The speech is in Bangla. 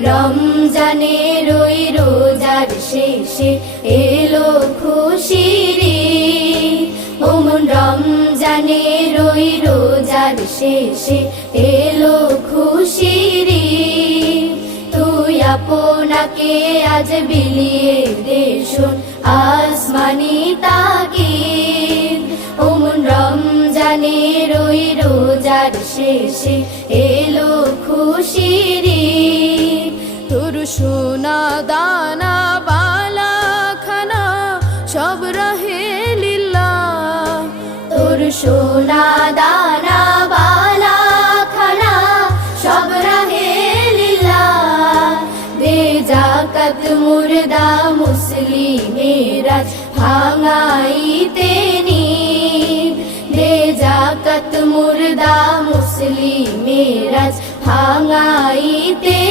রমজানের ওই রোজার শেষে এলো খুশির ঈদ। ও মন রমজানের ওই রোজার শেষে এলো খুশির ঈদ। তুই আপনাকে আজ বিলিয়ে দে শোন আসমানি তাকিদ। ও মন রমজানের ওই রোজার শেষে এলো খুশির ঈদ। তোর সোনা দানা বালা খানা সব রহে লিল্লাহ। তোর সোনা দানা বালা খানা সব রহে লিল্লাহ। দে যাকাত মুর্দা মুসলিমেরা ভাঙাইতে নিদ। দে যাকাত মুর্দা মুসলিমেরা ভাঙাইতে